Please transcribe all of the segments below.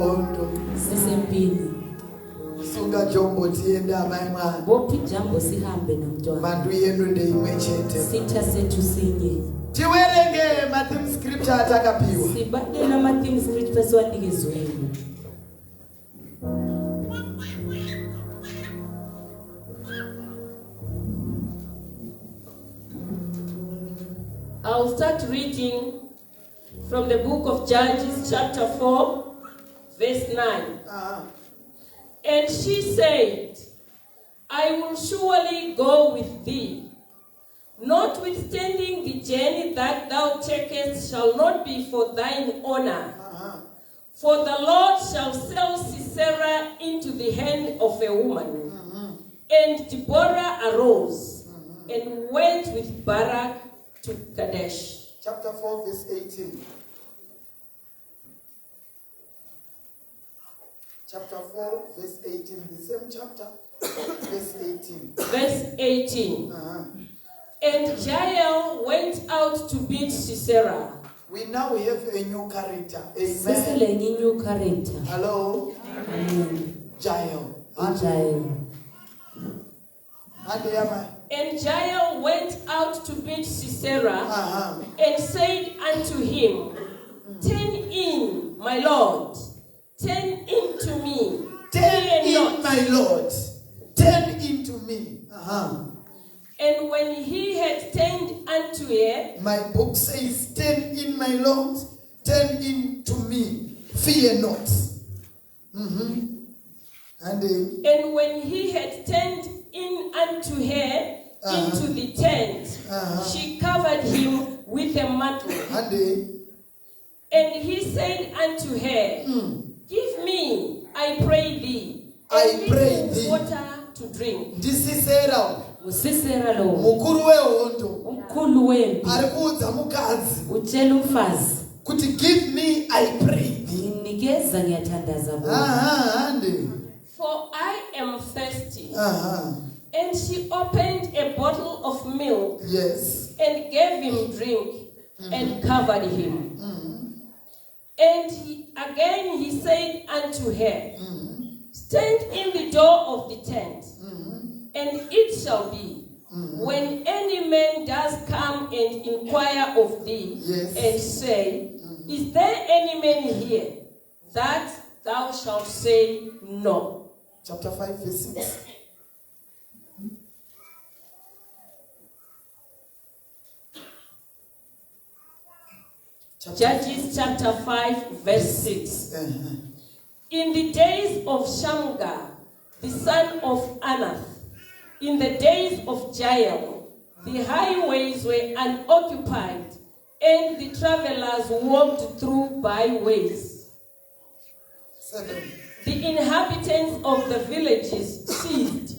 uhondo sisempini suka jombo tienda maimwana bophi jambo sihambe nomntwana mandu yenu ndeimwe chete sitha sethu sinye tiwerenge matheme scripture atakapiwa sibadela matheme scripture siwanikezweni. I'll start reading from the book of Judges, chapter 4, verse 9. And she said, I will surely go with thee. Notwithstanding the journey that thou takest shall not be for thine honor. For the Lord shall sell Sisera into the hand of a woman. And Deborah arose and went with Barak to Kadesh. Chapter 4, verse 18. Chapter 4, verse 18. The same chapter, verse 18. Verse 18. And Jael went out to beat Sisera. We now have a new character. Amen. New character. Hello? Amen. Jael. Jael. And Jael went out to beat Sisera and said unto him, Turn in, my Lord. Turn into me. Turn in, my Lord. Turn into me. And when he had turned unto her, my book says, Turn in, my Lord. Turn into me. Fear not. And when he had turned in unto her into the tent, she covered him with a mantle. And he said unto her, Give me, I pray thee, water to drink. Usisera lo mukuru wehondo umkhulu wempi arikuudza mukadzi utshela umfazi kuti give me I pray thee nikeza ngiyathandaza kuwe. For I am thirsty. And she opened a bottle of milk, yes, and gave him drink, and covered him. And again he said unto her, Stand in the door of the tent, and it shall be, when any man does come and inquire of thee, and say, Is there any man here? That thou shalt say, No. Chapter 5, verse 6. Judges chapter 5, verse 6. In the days of Shamgar, the son of Anath, in the days of Jael, the highways were unoccupied, and the travelers walked through byways. 7. The inhabitants of the villages ceased.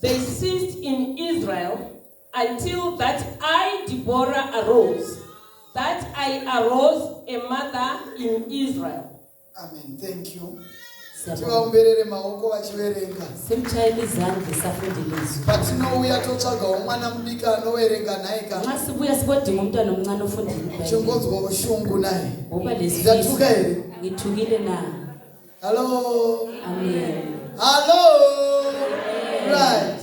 They ceased in Israel until that I, Deborah, arose. That I arose a mother in Israel. Amen. Thank you. Simchayela izandla safundilizwe. But no, we are totsvaga umwana mudiki anoverenga naye ka. Nxa sibuya sibodinga umntwana omncane ofunda iBhayibheli. Chingonzwa ushungu naye. Ngoba lesi Ngiyathuka here. ngithukile na. Hello. Amen. Hello. Right.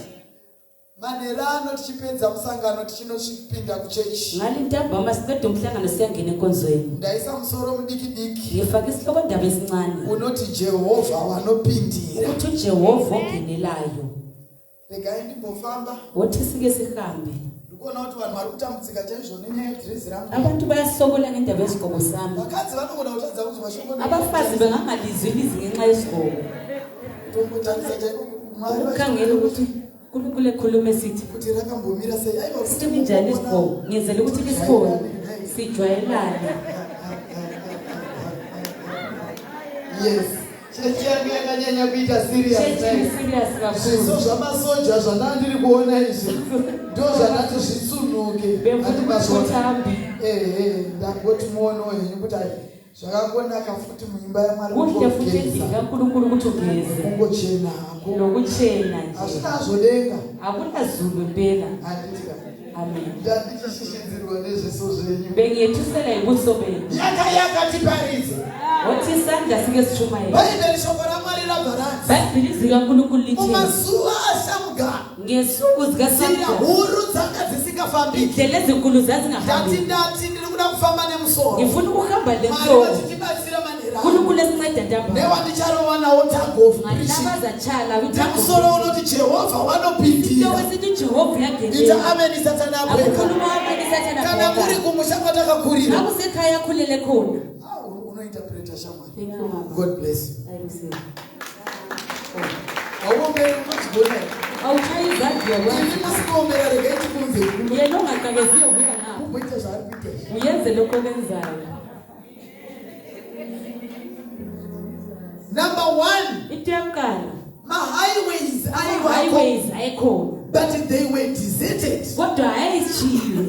Manerano tichipedza musangano tichinosvipinda kuchechi. Ngale ntambama siqeda umhlangano siyangena enkonzweni. Ndaisa musoro mudiki diki. Ngifaka isihloko ndaba esincane. Unoti Jehova wanopindira. Uthi Jehova ongenelayo. Regai ndimbofamba. Wothi sike sihambe. Ndikuona kuti vanhu vari kutambudzika chaizvo nenyaya yedhirezi rangu. Abantu bayasokola ngendaba yesigqoko sami. Vakadzi vanogona kutadza kuti mashoko. Abafazi bengangalizwi ilizwi ngenxa yesigqoko. Tombotangisa chaiko Mwari ukhangela ukuthi uNkulunkulu ekhuluma esithi ukuthi rakambomira sei ayiba sithi njani isigqoko ngiyenzela ukuthi isibone sijwayelane. Yes. Chechi yakanyanya kuita serious. Chechi serious kakhulu. Zviso zvamasoja zvandandiri kuona izvi ndo zvanati zvitsunuke. Bekutambi. Ndangoti muono henyu kuti zvakangonaka futi muimba yaMwari. Kuhle futhi ndinga uNkulunkulu ukuthi ugeze. Kungochena. Nokuchena nje. Asinazodenga. Akuna zulu impela. Andithi Amen. Ndandichishishinzirwa nezviso zvenyu. Bengiyethusela yibuso benu. Yakayakatiparize. Wathi isandla sike sishumayela. Bhayibheli shoko raMwari rabharanzi. Bhayibheli zikaNkulunkulu lithi Mumazuva ashamga. ngesuku Zira zikaSabatha huru dzanga dzisingafambiki. indlela ezinkulu zazingahambi. Ndati ndiri kuda kufamba nemusoro. Ngifuna ukuhamba Mwari lenhloko. vachitibatsira manhero. uNkulunkulu esinceda ntambama. Newandicharowana wotago of preaching. Ngalabazachala Nemusoro unoti Jehovah wanopindira. into esithi Jehova Ita uyagelela. ameni satana abweka. Akukhuluma ameni sathana Kana muri khona. kumusha kwatakakurira. Akusekhaya akhulele khona. Unointerpreta shamwari. Thank you, Mama. God bless you. I receive. Awuomberi unodzigona. Awuchayi izandla yakho. Ini musikuombera rega ichikunze. Yena ongaqakeziyo ubuya ngapha. Kuita zvaari kuita. Uyenze lokho okwenzayo. Number 1, Into yokuqala, ma-highways ayiwakho, highways ayikhona. but they were deserted. Kodwa ayishiwe.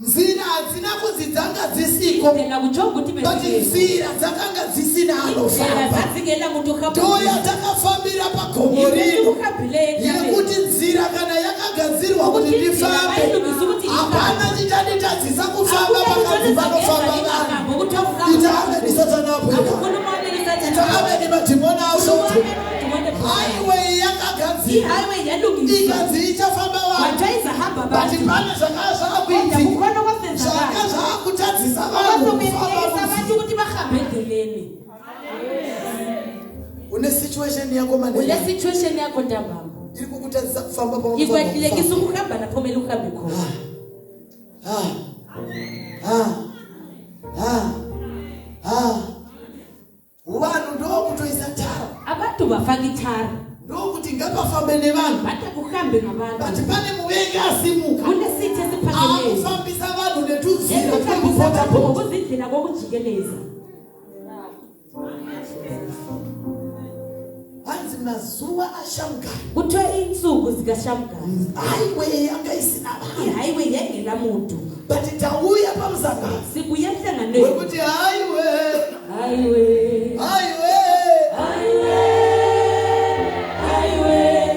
Nzira hadzina kunzi dzanga dzisiko, Ndlela kujonga ukuthi but besike. nzira dzakanga dzisina Indlela anofamba. zadzingela muntu Ndoya takafambira pagomo rino yekuti nzira kana yakagadzirwa kuti ndifambe, hapana chichanditadzisa kufamba pakati panofamba vanhu. Ita ameni satana abweka. Ita ameni madhimoni asodzi. Highway yakagadzirwa Highway yalungiswa. ikanzi ichafamba vanhu, Wajayizahamba but abantu. pane zvakanga zvaakuitika, Kukhona okwenzakala. zvanga zvaakutadzisa vanhu kufamba Abazobekeza abantu munzira. ukuthi bahambe endleleni. Une situation yako Ule manene situation yakho ntambama. iri kukutadzisa kufamba paunofamba Ikwehlulekisa kufamba. ukuhamba lapho kumele uhambe khona. Vanhu ndokutoisa tara, Abantu bafaka ithara. ndokuti ngapafambe nevanhu, Bathi kuhambe ngabantu. but pane muvengi asimuka Kunesithi esiphakemeyo. akufambisa vanhu netunzira Esihambisa abantu twekupota. ngokuzindlela kokujikeleza. Hanzi mazuva ashamgayo, Kuthiwa insuku zikaShamgari. highway yanga isina vanhu, I-highway yangela muntu. but tauya pamuzangano Sibuye emhlanganweni. wekuti highway, Highway. highway, Highway.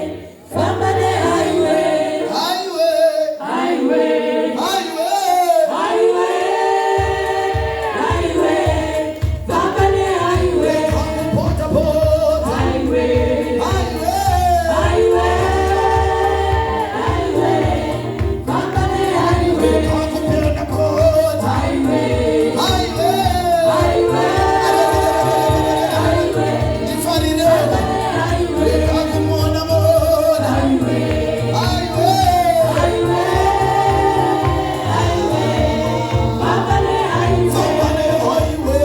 Famba ne highway. highway, Highway. highway. Highway. Famba ne highway. Pota, pota, Highway. highway. Famba ne highway. Kakupenda pota, Highway. Ndifarire, ndikakumona mona. Highway, Famba ne highway.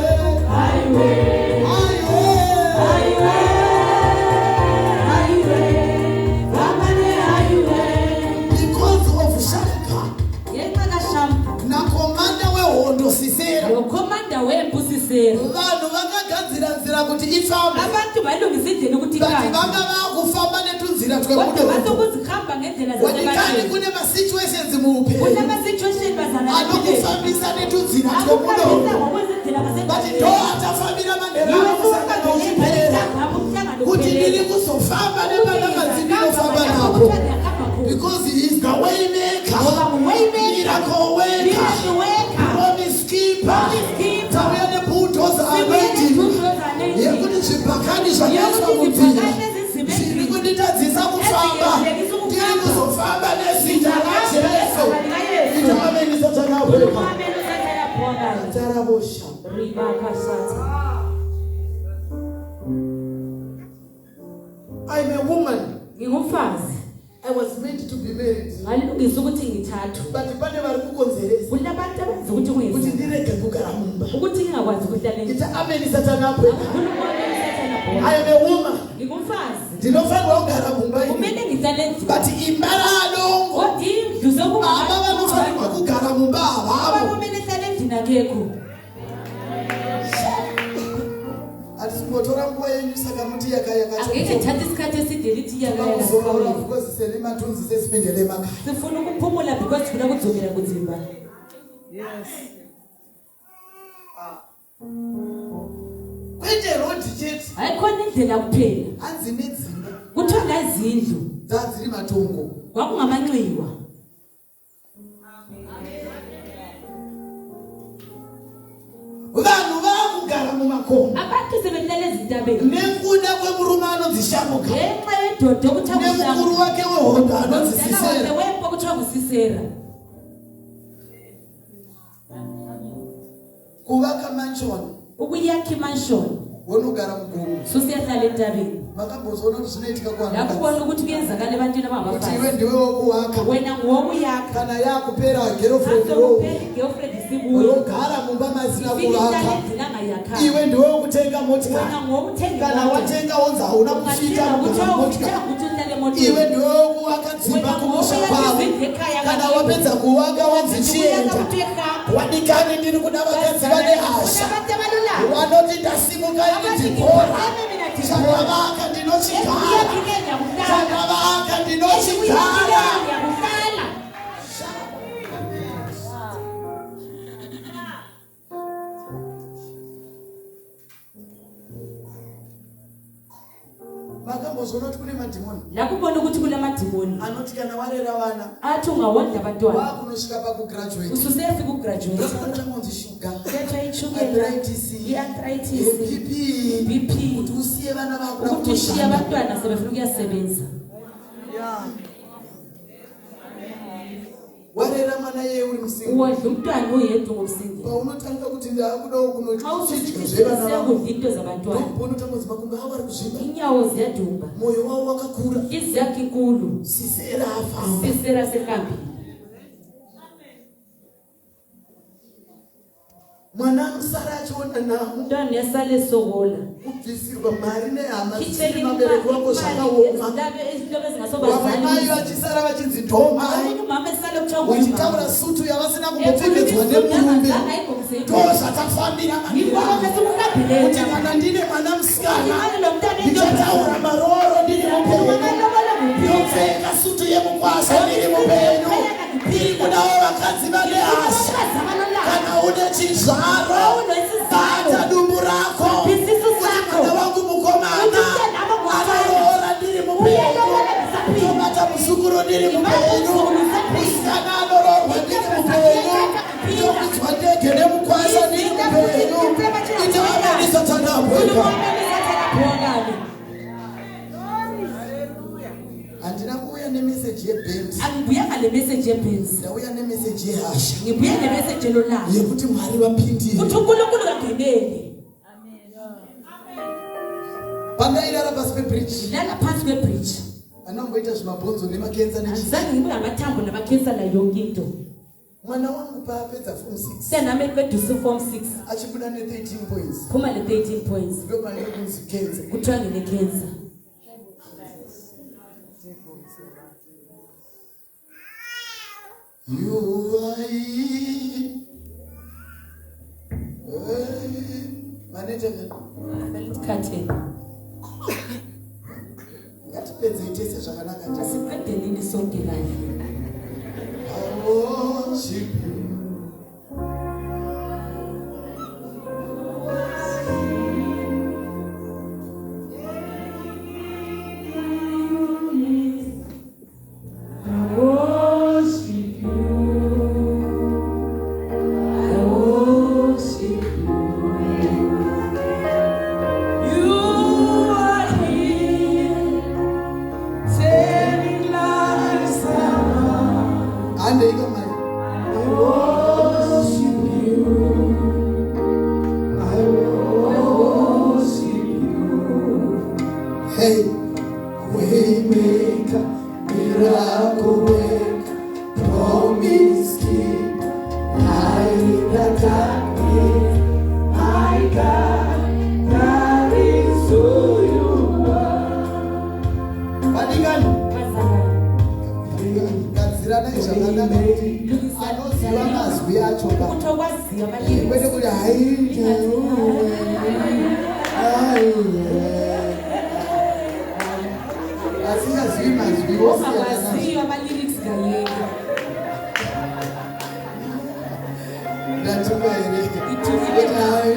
famba ne highway, highway. Because of Shamgar, Ngenxa kaShamgari. nakomanda wehondo Sisera, Nokhomanda wempi uSisera. vanhu vakagadzira nzira kuti ifambe, Abantu balungisa indlela ukuthi but ihambe. vanga vakufamba netunzira Kodwa twekudongo. bazokuzihamba ngendlela Wanikani zasebantu. kune ma-situations muupenyu Kunama-situation bazana nawo. anokufambisa netunzira Akuhambisa twekudongo, ngokwezindlela but zasebantu. ndo atafambira manhero akusangana uchipera kuti ndiri kuzofamba nevana madzinofamba napo, because he is the way maker, miracle worker, promise keeper. Tauya nebulldozer anointing yekuti zvibhakani zvakaiswa munzira zviri kunditadzisa kufamba, ndiri kuzofamba nezita raJesu. Ita ameni satana abweka. Tarabosha. I'm a woman. Ngingumfazi. I was meant to be married. Ngalungisa ukuthi ngithathwe. But pane vari kukonzeresa Kunabantu abenza ukuthi kuti ungenzi. ndirege kugara mumba. Ukuthi ngingakwazi ukuhlala endlini. Ita ameni satana abweka. Ngingumfazi. I am a woman. Ngingumfazi. Ndinofanirwa kugara mumba ini. Kumele ngihlale endlini. But imba radongo. Kodwa indlu zokungabantu. Ava vanofanirwa kugara mumba Baba havavo. kumele ehlale endlini akekho. Hatisingotora nguva yenyu saka muti yakayaka. Angeke thatha isikhathi eside lithi yakayela. Kuzorora because selimathunzi sesipindele emakhaya. Sifuna ukuphumula because sifuna ukudzokela kudzimba. Kwete road chete. Hayikhona indlela kuphela. Hanzi nedzimba. kuthiwa ngazindlu dzadziri matongo. kwakungamanxiwa Vanhu vakugara mumakomo. abantu sebelele ezintabeni Nekuda kwemurume anonzishamuka. ngenxa yedoda okuthiwa Nemukuru wake wehondo anonzisisera. wempo okuthiwa ngusisera Kuvaka manshoni. ukuyakha imanshoni Wonogara mugomo. susiyahlala entabeni Makambozona kuti zvinoitika kuvanhu. yakubona ukuthi kuyenzakala ebantwini Kuti iwe abangabafazi ndiwe wokuwaka. wena nguwokuyakha Kana yakupera girlfriend row. azokuphela igirlfriend isibuye Unogara mumba masina kuvaka. ifinitalezinangayakha Iwe ndiwe wokutenga motikari. wena nguwokuthenga Kana watenga wonza hauna kusvika kugara motikari. Iwe ndiwe wokuwaka dzimba kumusha kwavo. Kana wapedza kuwaka wanzi chienda. Wadikani ndiri kuda vakadzi vane hasha. Vanoti ndasimuka ini ndibhora. Chandavaka ndinochigara. Chandavaka ndinochigara. Makambozona kuti kune madhimoni. ndakubona ukuthi kule madimoni Anoti kana warera vana. athi ungawondla abantwana Vakunosvika pakugraduate. ususefika ukugraduate Anotangonzi shuga. khetha itshukela Arthritis. i-arthritis BP. BP Kuti usiye vana vako ukuthi ushiye nakushanda. abantwana sebefuna ukuyasebenza Warera mwana yeye uri musingo. uwondla umntwana uyedwa ngomsindini Paunotanga kuti ndakudawo xa kunochidya zvevana vako. ususiyakudla into zabantwana Paunotanga makumbo avo vari kuzvimba. inyawo ziyadumba Moyo wavo wakakura. izi yakhe inkulu Sisera afamba. sisera sehambile Mwana anosara achiona namo. umntwana uyasala esokola Kubvisirwa mari nehama khitshela zisiri mabereko wako zvakaoma. izinto Vamwe mai ezingasobazali vachisara vachinzi ndomai. omunye umama esale kuthiwa Vachitaura sutu yavasina kumbopfekedzwa nemurume. Ndozvatafambira mandiramo. Kuti kana ndine mwana musikana ndichataura maroro ndiri mupenyu. Ndopfeka sutu yemukwasha ndiri mupenyu. Ndiri kudawo vakadzi vane hasha. Kana une chizvaro bata dumbu rako. Kuti mwana wangu mukomana anoora ndiri mupenyu. Tobata muzukuru ndiri mupenyu. Musikana anororwa ndiri mupenyu. Ndokudzwa ndege nemukwasha ndiri mupenyu. Iti vamweni satana abweka. Handina kuuya nemeseji yebhendi. angibuya ngale meseji yebhenzi Ndauya nemeseji yehasha. ngibuya nemeseji elolala Yekuti Mwari vapindire. ukuthi unkulunkulu kangeneli Pandairara pasi pebridge. ngilala phansi kwebridge Anamboita zvimabhonzo nemakenza nechizi. azange ngibe ngamathambo namakensala yonke into Mwana wangu paapedza form 6 senami beduse form 6 achibuda ne13 points. phuma le-13 points Ndo panenge kunzi kenza. kuthiwa nginekensa You are here. Manager, khatheni ngatipedze itese zvakanaka nje. asiqedelini sonke kanye I worship you. Andei mai. Hey, waymaker, miracle worker, promise keeper, light in the darkness, my God, that is who you are. Vadingani, gadzirana zvakanaka. Anoziva mazwi acho ba. ukuthi okwaziyo abalimi Kwete kuti asingazivi mazwi osiyana. ongawaziyo ama-lyrics kayeke Ndatumba here.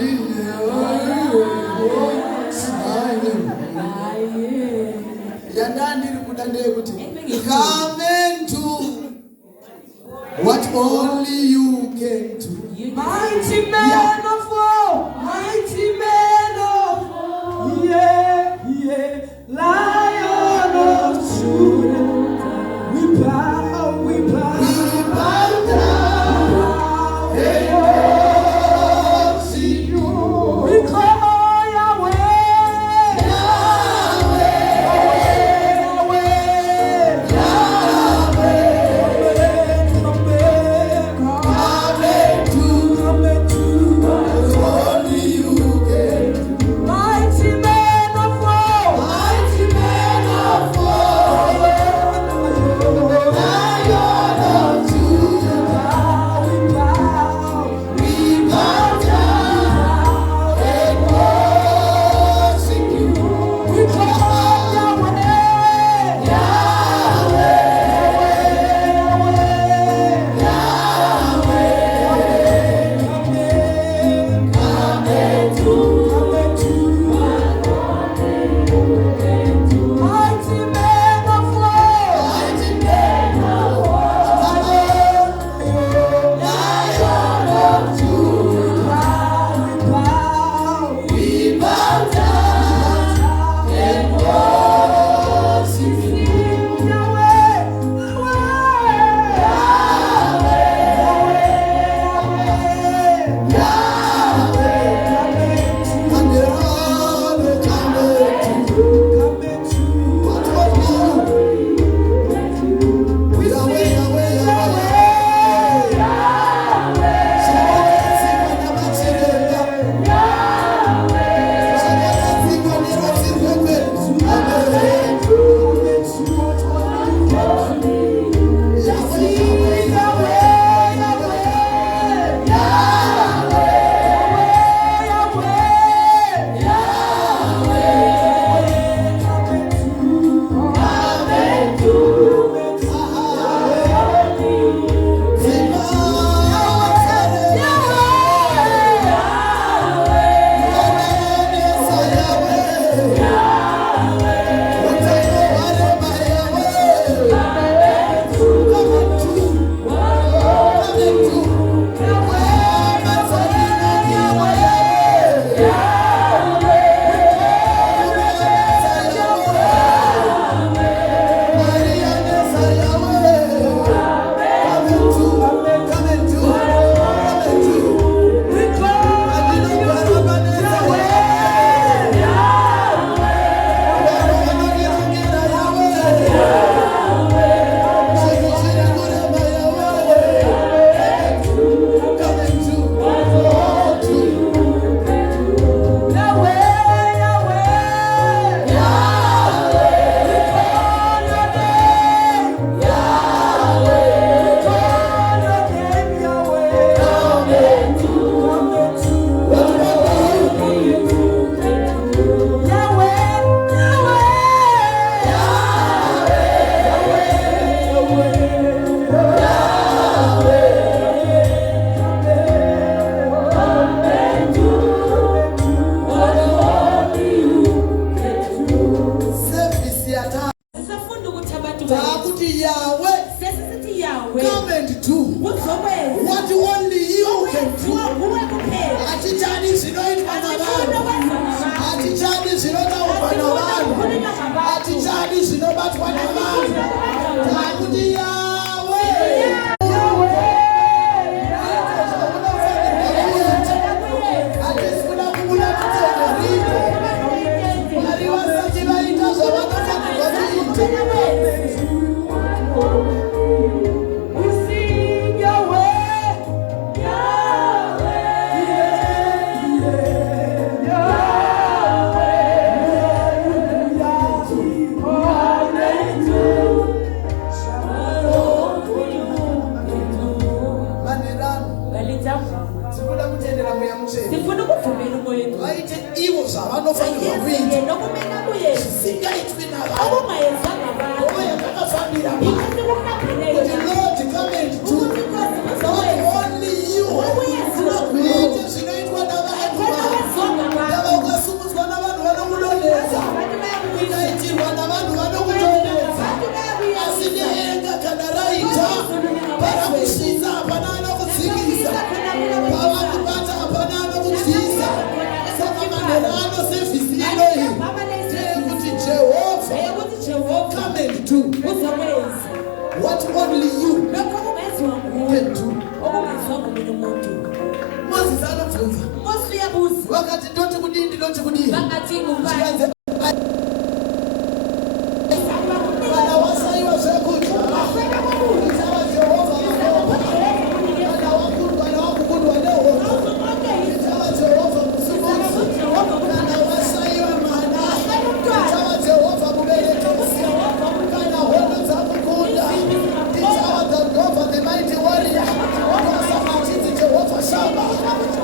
Come and do what only you can do. Mighty man of war, mighty man of war, yeah, yeah, Lion of Judah, we bow, we bow, we bow down, and worship you. We call Yahweh, Yahweh, Yahweh, come and do what only you can do. Mighty man of war, mighty man of war, Lion of Judah, we bow down and worship you. We call Yahweh, Yahweh, Yahweh, come and do what mighty man of war, mighty man of war, Lion of Judah, we bow down and worship you. Yahweh, Yahweh, Yahweh, come and do what only you can do. Atichani zinoitwa na vanhu, atichani zinotaurwa na vanhu, atichani zinobatwa na vanhu. Takuti Yahweh, atisikuda kubuda mutego rito, ariwasati vaita zvavanofanirwa kuita. Sifuna ukuvumela umoya wayithi iwo zvavanofanirwa kuita zvisingaitwi navanhu. okungayenzanga abantu Uye kakafambira vanhu. Kuti Lord, come and do what only you. Uite zvinoitwa navanhu. Dava ukasumudzwa navanhu vanokunonedza, ukaitirwa navanhu vanokutonedza, only you can do. Moses anobvunza wakati ndoti kudini ndoti kudini kana wasaiwa zvekuti ichava Jehovha kana wakundwa nehondo ichava Jehovha musumudzi kana wasaiwa mwana ichava Jehovha muberekesi kana hondo dzakukunda ichava Jehovha the mighty warrior wasamachizi Jehovha Shama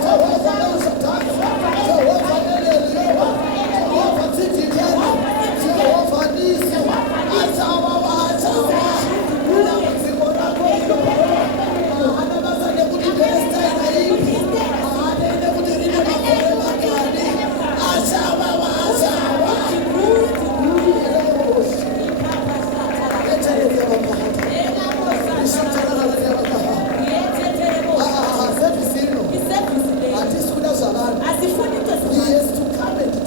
Jehovha Elshadai Jehovha Eleliyahu Jehovha Tsidikeni Jehovha Nisi achawa kuna mzigo rako hana basa nekuti besta inaipi hana nekuti rine makore makani achawa etereze bakahata servicino atisikuda zvavanhu he has to come and do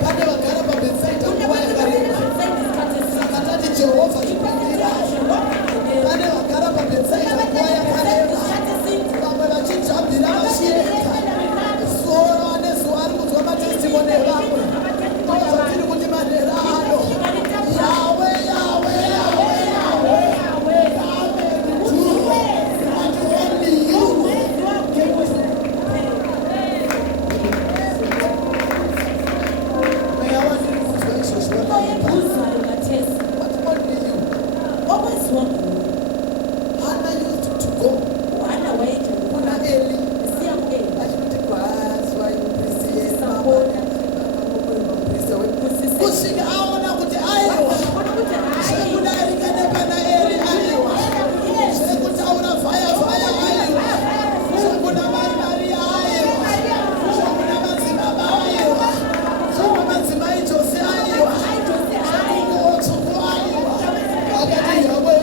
pane vagara pabetsaita nguva yakareba saka tati Jehovha chipindira pane vagara pabetsaita nguva yakareba vamwe vachijambira vachienda soro ane zuva ari kunzwa matestimoni evamwe ndozvatiri kuti madera ano yawe kusvika aona kuti aiwa zvekudarika nepana eri aiwa zvekutaura vhaya aiwa zvekuna Mariya aiwa zvekuna madzibaba aiwa zvekuna madzimai Jose aiwa zvekuotsvuku aiwa akati yawe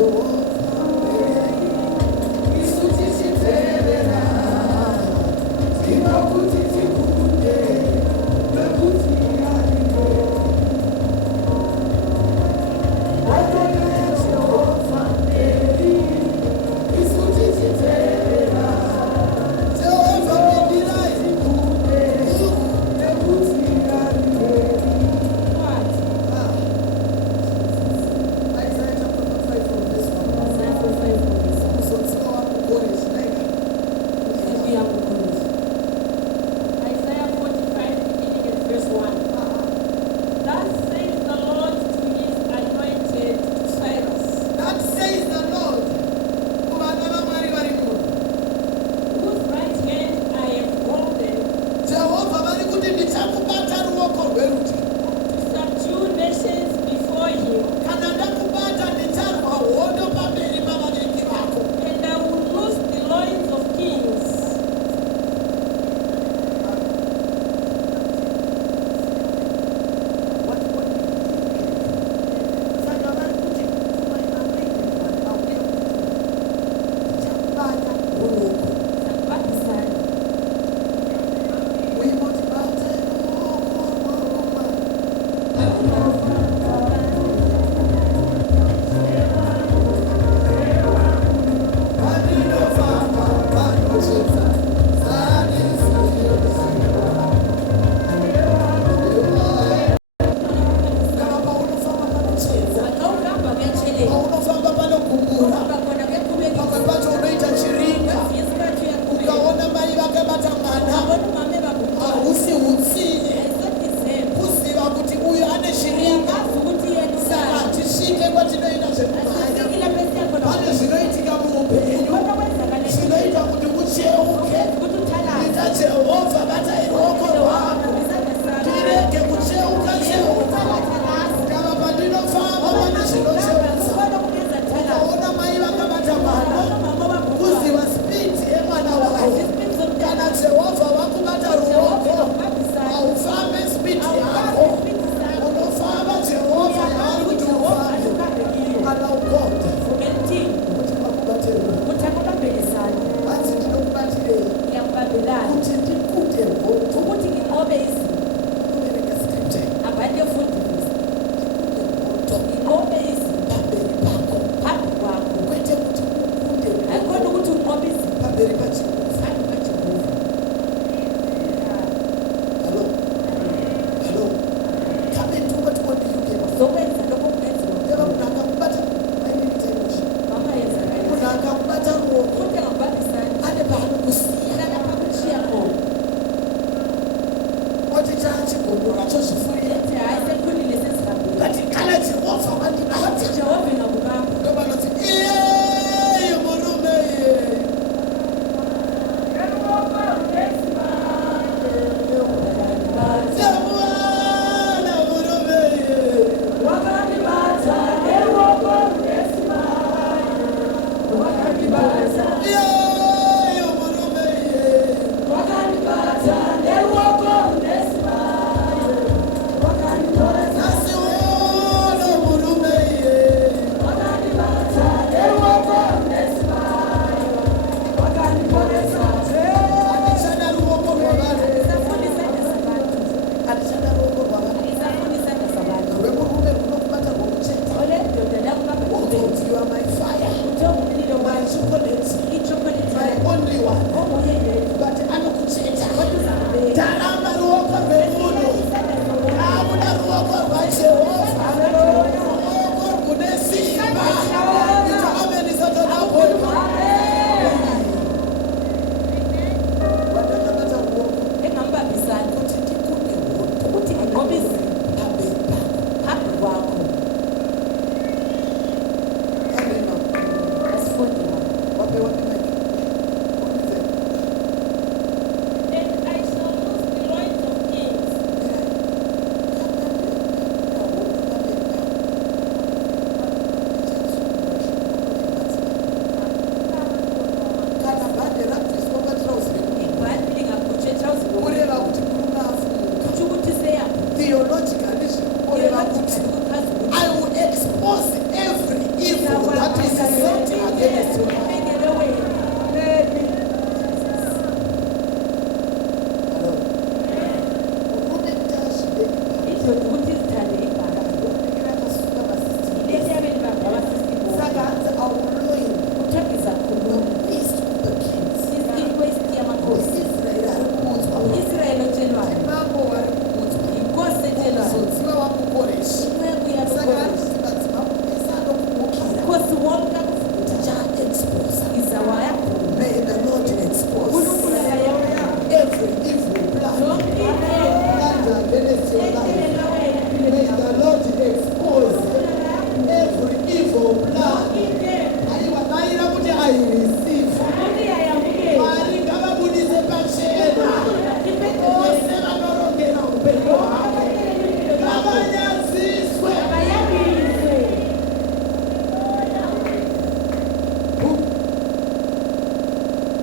But izobla ayiwanayira kuti ayirisifa Mwari ngavabudise pachena vose vanorongera upenyu hwavo ngavanyadziswe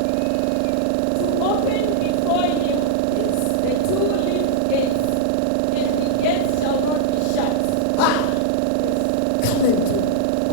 To open before him is the two lift gates, and the gates shall not be shut.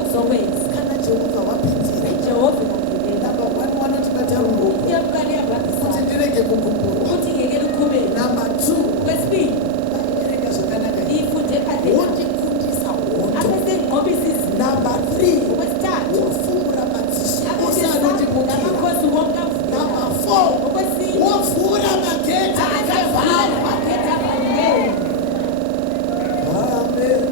Uzokwenza. kana jehovha wapindira Jehova ngokungena. namba 1 wanotibata ruoko Iyakukani kuti yabhabhisa. ndirege kukumbura Ukuthi ngeke lukhubeke. namba 2 Kwesibili, vaibereka zvakanaka here. ifunde kahle. wotikundisa hondo Abesengqobisa izinto. namba 3 Okwesithathu, wofumura madzisi ose abesesaba anotibukira namakhosi wonke avuka. namba 4 Okwesine, wovhura magedhi akavala akavalwa magedhi avaliweyo. Amen.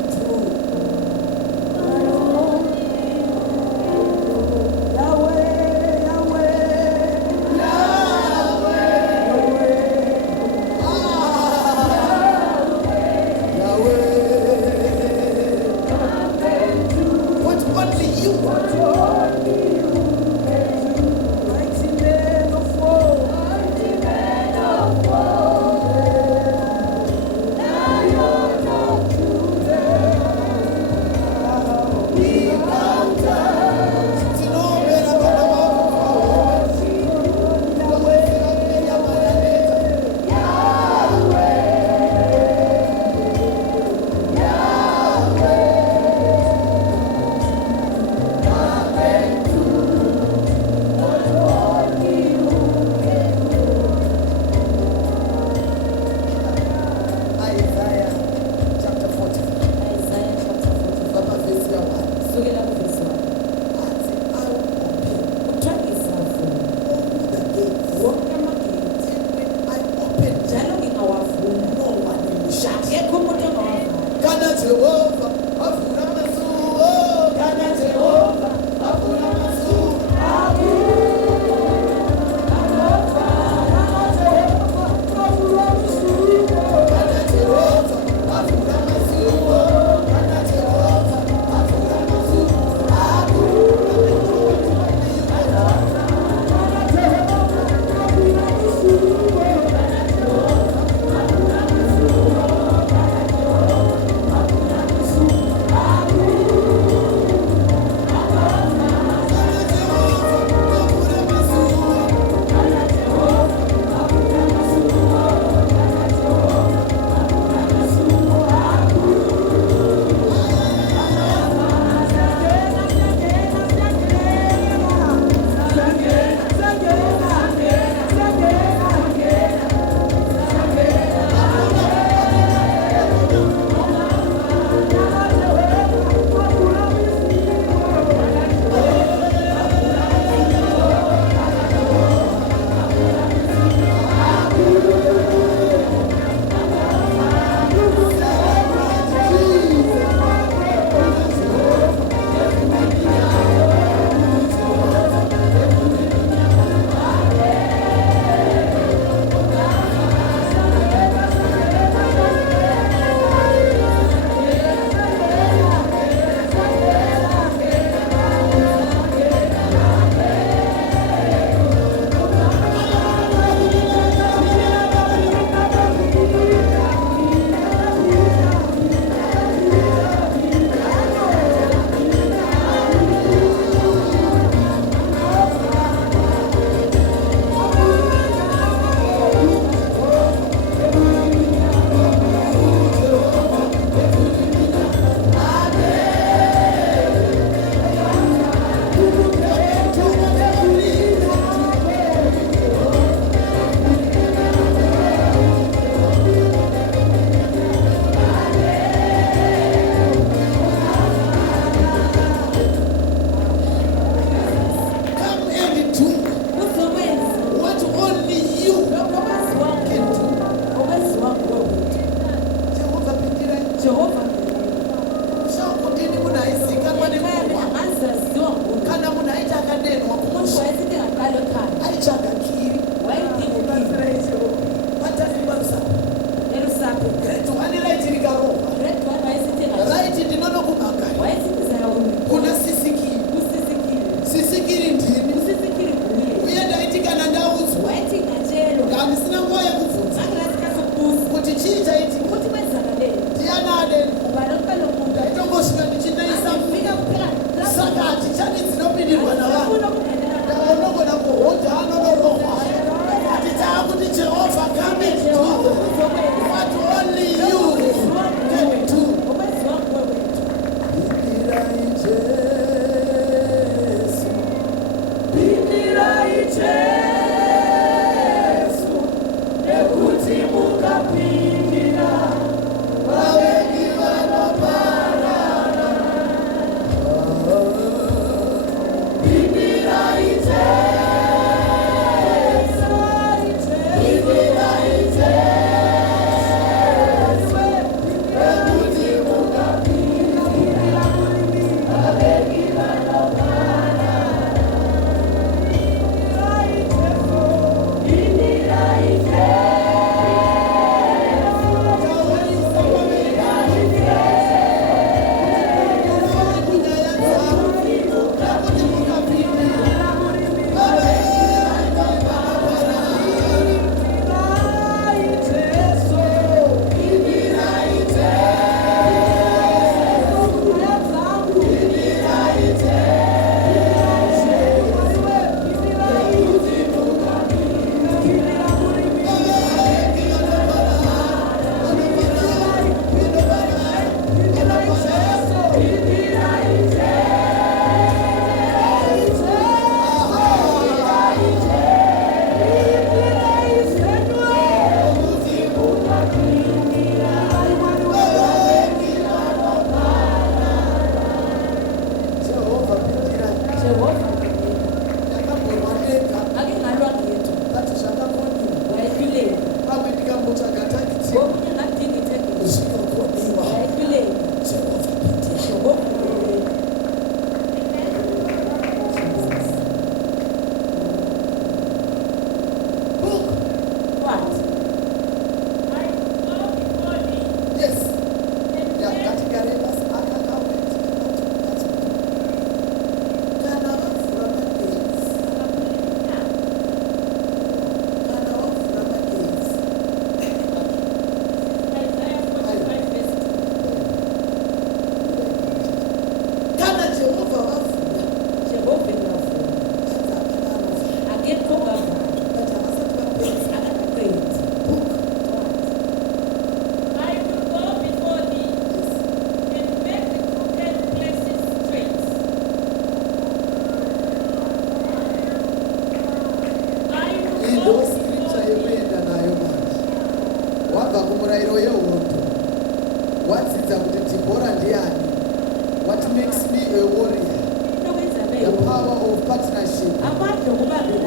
partnership.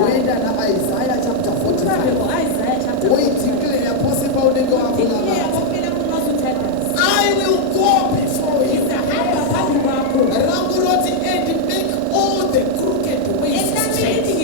Wenda naIsaiah chapter 45. We declare possible to go up. I will go before you. Ranguroti and make all the crooked ways straight.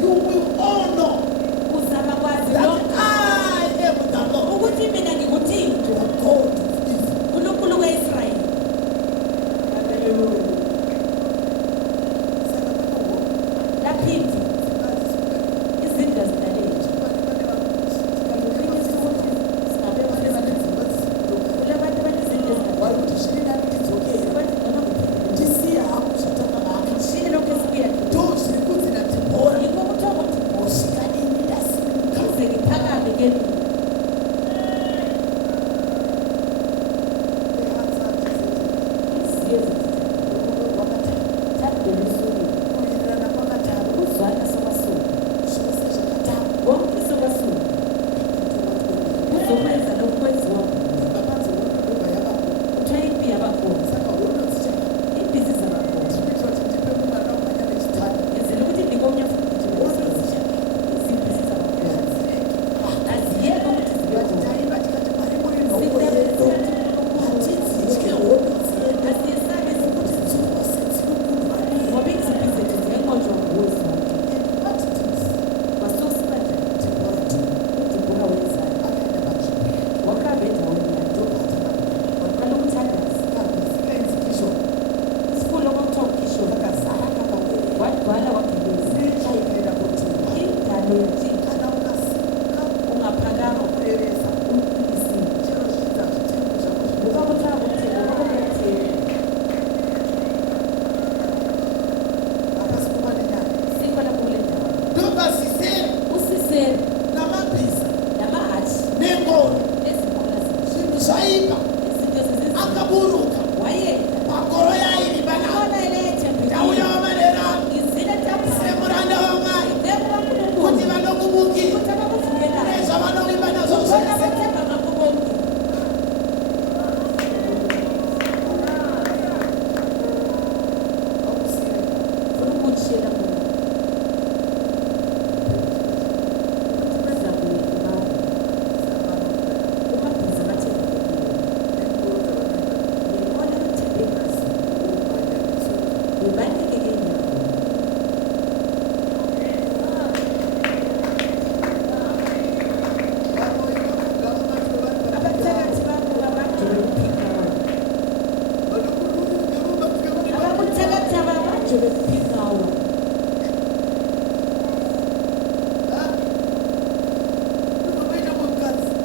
you will all know uzaba kwazi that lonke I am the Lord, ukuthi mina ngikuThixo the God of Israel. uNkulunkulu kaIsrayeli. Laphindi izinto zidaletshe uqinisile ukuthi singabe kule bantu abanezinto ezidaletshe bathi noma ngishile lokhu esibuya yikho kuthiwa ukuthi ngize ngiphakame ke mina. Izizwe thathe belusukile uzwana sokwasuka wonke sokwasuka uzokwenza lokhu kwenziwa kuthiwa impi yabakhona imbizi zabakhona ngenzela ukuthi ndikomnye futhi ngijimezisha izimbizi zabakhona aziyeke ukuthi zibe khona asiyesabe ngoba izimbi zethu ziyanqotshwa nguwezi wasosibanja udibula wenzani wakhamba endaweni yakhe waqala ukuthandaza isifulo kwakuthiwa ukishoni wagcwala wagibeza indalo yethinta ungaphakama uqinisile lokho kuthiwa kuthela sikho lapho kule ndawo usisele namahathi nezinkola zethu izinto akaburuka wayedla magoro yairibana khona elethembekile ndauya wamalera izile tabuza semuranda wamwari ibeko kaNkulunkulu kuti vanokubukira ukuthi abakuvuyelayo nezvavanoriba nazvo khona zvose abathemba ngakho konke funa ukutshela mina ukuthi bazabuye imali umabhizi abathembekile ngibona abathembe ngazo ngibanike ngenyawo abathakathi bakho abajule ukuphikawa abakuthakathi abajule ukuphikawa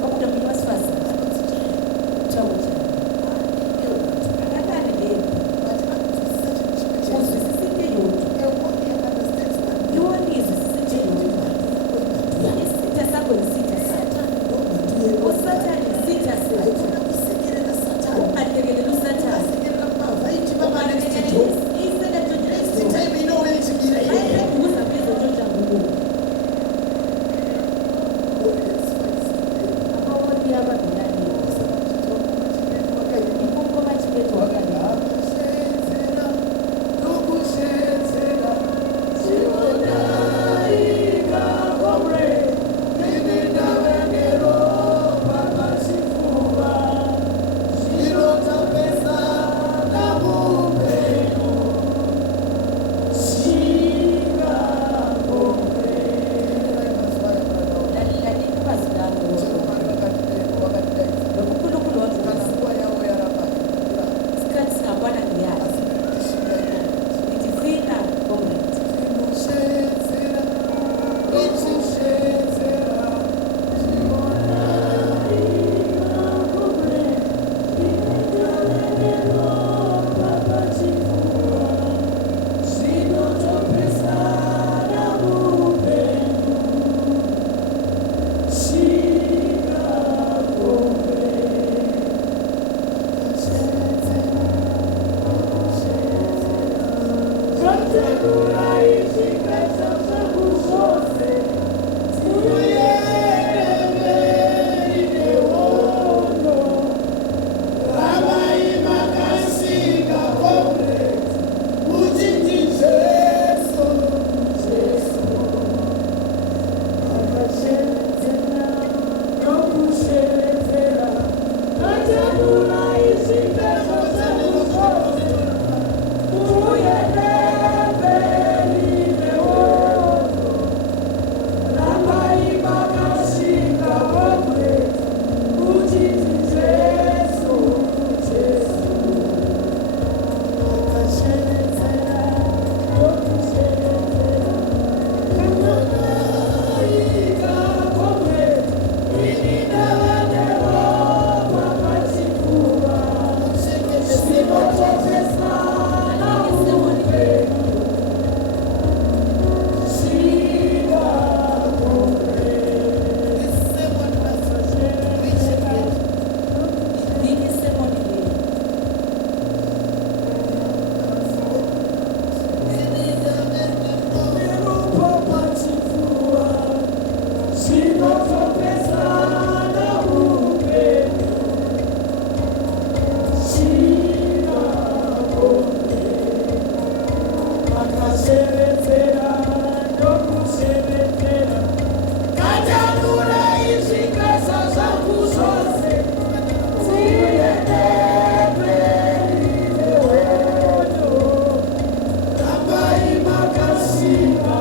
okuda umuntu wesifazane kuthiwa kunjani akanani lempi uzwisisa into eyodwa iwona izwisisa into eyodwa isitha sakho yisitha sakho usathane yisitha sethu ungalekelela usathane bayekubuza bezotshontsha ngukubi amawoni ababulani inkukhu amajibethu wakala lalilani ubazi lalo lokukhulukhulu wazisa isikhathi singakwana ngiyazi ngidifina comrade ndokusebenzera katanura izvikasa zvangu zvose ziendeehodo rambai makasima